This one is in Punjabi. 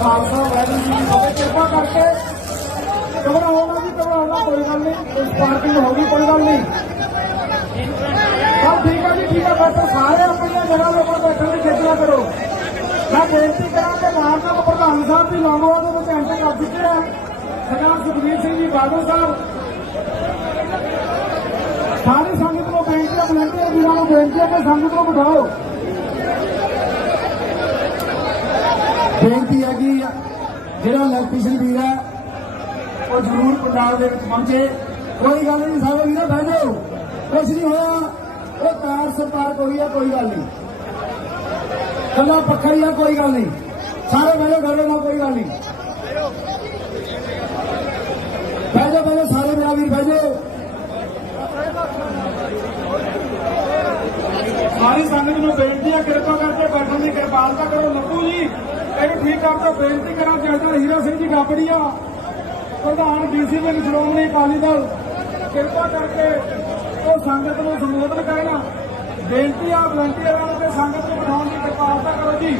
ਖਾਲਸਾ ਵਾਹਿਗੁਰੂ ਜੀ ਦੀ ਫਤਿਹ। ਕਿਰਪਾ ਕਰਕੇ ਘਬਰਾਉਣਾ ਜੀ ਘਬਰਾਉਣਾ ਕੋਈ ਗੱਲ ਨਹੀਂ। ਇਸ ਪਾਰਕਿੰਗ ਹੋ ਗਈ, ਕੋਈ ਗੱਲ ਨਹੀਂ। ਸਭ ਠੀਕ ਹੈ ਜੀ, ਠੀਕ ਹੈ ਬੈਠੋ ਸਾਰੇ ਆਪਣੀਆਂ ਜਗ੍ਹਾ ਦੇ ਉੱਪਰ ਬੈਠਣ ਦੀ ਖੇਚਲਾ ਕਰੋ। ਮੈਂ ਬੇਨਤੀ ਕਰਾਂ ਕਿ ਮਾਨਯੋਗ ਪ੍ਰਧਾਨ ਸਾਹਿਬ ਦੀ ਲੌਂਗੋਵਾਲ ਦੇ ਵਿੱਚ ਐਂਟਰ ਕਰ ਚੁੱਕੇ ਹੈ ਸਰਦਾਰ ਸੁਖਬੀਰ ਸਿੰਘ ਜੀ, ਬਾਦਲ ਸਾਹਿਬ। ਸਾਰੇ ਸੰਗਤ ਨੂੰ ਬੇਨਤੀ ਹੈ ਵਲੰਟੀਅਰ ਵੀਰਾਂ ਨੂੰ ਬੇਨਤੀ ਹੈ ਕਿ ਸੰਗਤ ਨੂੰ ਬਿਠਾਓ। ਬੇਨਤੀ ਹੈ ਕਿ ਜਿਹੜਾ ਇਲੈਕਟ੍ਰੀਸ਼ੀਅਨ ਵੀਰ ਹੈ ਉਹ ਜ਼ਰੂਰ ਪੰਜਾਬ ਦੇ ਵਿੱਚ ਪਹੁੰਚੇ। ਕੋਈ ਗੱਲ ਨਹੀਂ, ਸਾਰੇ ਵੀਰਾਂ ਬਹਿ ਜਾਓ। ਕੁਛ ਨਹੀਂ ਹੋਇਆ, ਉਹ ਕਾਰ ਸਰਕਾਰ ਕੋਈ ਹੈ ਕੋਈ ਗੱਲ ਨਹੀਂ। ਕੱਲਾ ਪੱਖਾ ਹੀ ਆ, ਕੋਈ ਗੱਲ ਨਹੀਂ। ਸਾਰੇ ਬਹਿ ਜਾਓ ਘਰੇ ਨਾਲ ਕੋਈ ਗੱਲ ਨਹੀਂ। ਬਹਿ ਜਾਓ ਸਾਰੇ ਮੇਰਾ ਵੀਰ ਬਹਿ ਜਾਓ। ਸਾਰੀ ਸੰਗਤ ਨੂੰ ਬੇਨਤੀ ਹੈ ਕਿਰਪਾ ਕਰਕੇ ਬੈਠਣ ਦੀ ਕਿਰਪਾਲਤਾ ਕਰੋ ਲੱਭੂ ਜੀ ਇਹਨੂੰ ਠੀਕ ਕਰ ਦਿਓ ਬੇਨਤੀ ਕਰਾਂ ਜੱਜਾ ਹੀਰਾ ਸਿੰਘ ਜੀ ਗਾਬੜੀਆ ਪ੍ਰਧਾਨ ਡੀਸੀ ਵਿੰਗ ਸ਼੍ਰੋਮਣੀ ਅਕਾਲੀ ਦਲ। ਕਿਰਪਾ ਕਰਕੇ ਉਹ ਸੰਗਤ ਨੂੰ ਸੰਬੋਧਨ ਕਰਨ। ਬੇਨਤੀ ਆ ਵਲੰਟੀਅਰਾਂ ਨੂੰ ਤੇ ਸੰਗਤ ਨੂੰ ਬਿਠਾਉਣ ਦੀ ਕਿਰਪਾਲਤਾ ਕਰੋ ਜੀ।